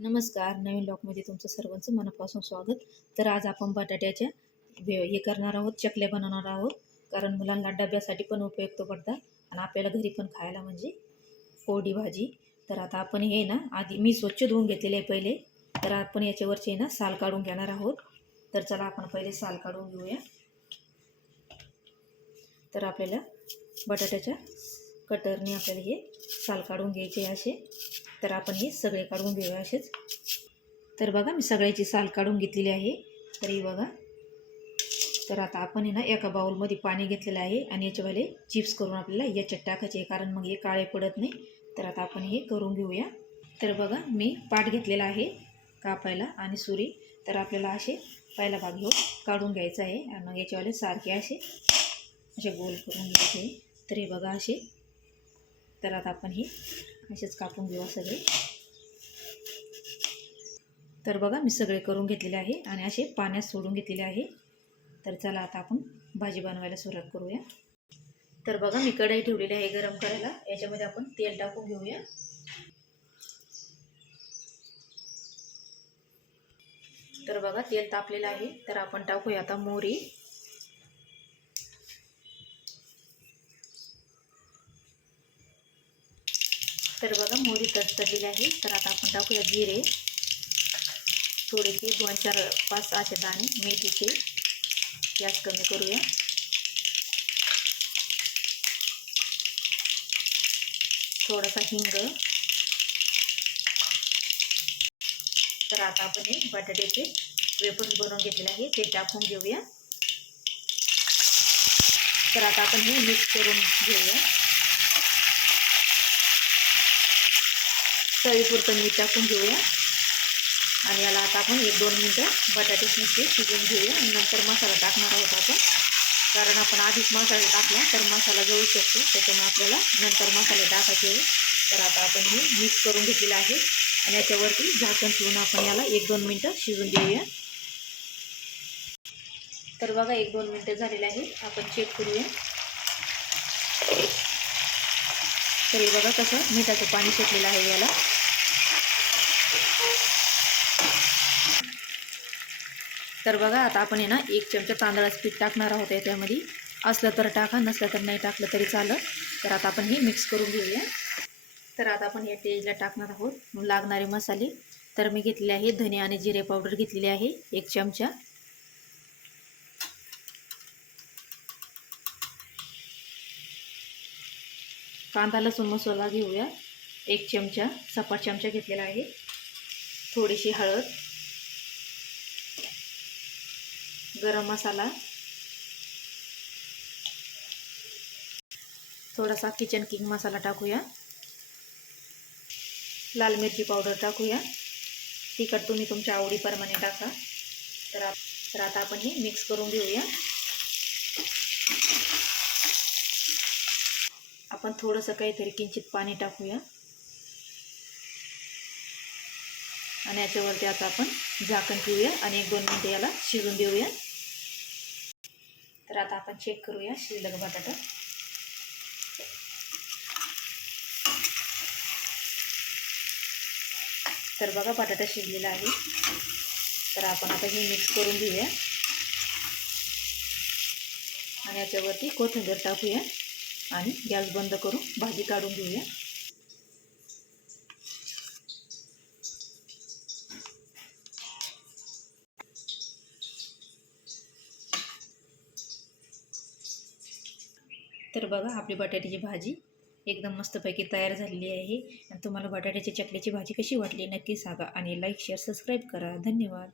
नमस्कार. नवीन ब्लॉगमध्ये तुमचं सर्वांचं मनापासून स्वागत. तर आज आपण बटाट्याच्या हे करणार आहोत, चकल्या बनवणार आहोत. कारण मुलांना डब्यासाठी पण उपयुक्त पडतात आणि आपल्याला घरी पण खायला म्हणजे कोरडी भाजी. तर आता आपण हे ना आधी मी स्वच्छ धुवून घेतलेले आहे पहिले. तर आपण याच्यावरचे ना साल काढून घेणार आहोत. तर चला आपण पहिले साल काढून घेऊया. तर आपल्याला बटाट्याच्या कटरने आपल्याला हे साल काढून घ्यायचे असे. तर आपण हे सगळे काढून घेऊया असेच. तर बघा मी सगळ्याची साल काढून घेतलेली आहे. तर हे बघा. तर आता आपण हे ना एका बाउलमध्ये पाणी घेतलेलं आहे आणि याच्यावाले चिप्स करून आपल्याला याच्यात टाकायचे, कारण मग हे काळे पडत नाही. तर आता आपण हे करून घेऊया. तर बघा मी पाट घेतलेला आहे कापायला आणि सुरी. तर आपल्याला असे पहिला भाग घेऊन काढून घ्यायचा आहे आणि मग याच्यावाले सारखे असे गोल करून घ्यायचे. तर हे बघा असे. तर आता आपण हे असेच कापून घेऊ सगळे. तर बघा मी सगळे करून घेतलेले आहे आणि असे पाण्यात सोडून घेतलेले आहे. तर चला आता आपण भाजी बनवायला सुरुवात करूया. तर बघा मी कढई ठेवलेली आहे गरम करायला. याच्यामध्ये आपण तेल टाकून घेऊया. तर बघा तेल तापलेलं आहे. तर आपण टाकूया आता मोहरी. तर बघा मोहरी तडतडलेली आहे. तर आता आपण टाकूया जिरे, थोडेसे 2-4-5-6 दाणे मेथीचे. गॅस कमी करूया. थोडासा हिंग. तर आता आपण हे बटाट्याचे वेफर्स बनवून घेतलेले आहे ते टाकून घेऊया. तर आता आपण हे मिक्स करून घेऊया. चवीपुरतं मीठ टाकून घेऊया आणि याला आता आपण 1-2 मिनटं बटाटे शिजवून घेऊया आणि नंतर मसाला टाकणार आहोत आपण. कारण आपण आधीच मसाला टाकला तर मसाला जळू शकतो, त्याच्यामुळे आपल्याला नंतर मसाले टाकायचे. तर आता आपण हे मिक्स करून घेतलेलं आहे आणि याच्यावरती झाकण ठेवून आपण याला 1-2 मिनटं शिजवून देऊया. तर बघा 1-2 मिनटं झालेले आहेत. आपण चेक करूया. तर हे बघा कसं मिठाचं पाणी सुटलेलं आहे याला. तर बघा आता आपण ना 1 चमचा तांदळाचं पीठ टाकणार आहोत याच्यामध्ये. असलं तर टाका, नसलं तर नाही टाकलं तरी चालेल. तर आता आपण हे मिक्स करून घेऊया. तर आता आपण या टेजला टाकणार आहोत लागणारे मसाले. तर मी घेतलेले आहे धने आणि जिरे पावडर घेतलेली आहे 1 चमचा. कांदा लसूण मसाला घेऊया 1 चमचा, सपाट चमचा घेतलेला आहे. थोडीशी हळद, गरम मसाला, थोडासा किचन किंग मसाला टाकूया. लाल मिरची पावडर टाकूया. तिखट तुम्ही तुमच्या आवडीप्रमाणे टाका. तर आता आपण हे मिक्स करून घेऊया. आपण थोडंसं काहीतरी किंचित पाणी टाकूया आणि याच्यावरती आता आपण झाकण ठेवूया आणि 1-2 मिनिटे याला शिजून देऊया. तर आता आपण चेक करूया शिजलं का बटाटा. तर बघा बटाटा शिजलेला आहे. तर आपण आता हे मिक्स करून घेऊया आणि याच्यावरती कोथिंबीर टाकूया आणि गॅस बंद करून भाजी काढून घेऊया. तर बघा आपली बटाट्याची भाजी एकदम मस्तपैकी तयार झालेली आहे. आणि तुम्हाला बटाट्याची चकलीची भाजी कशी वाटली नक्की सांगा आणि लाईक शेअर सबस्क्राईब करा. धन्यवाद.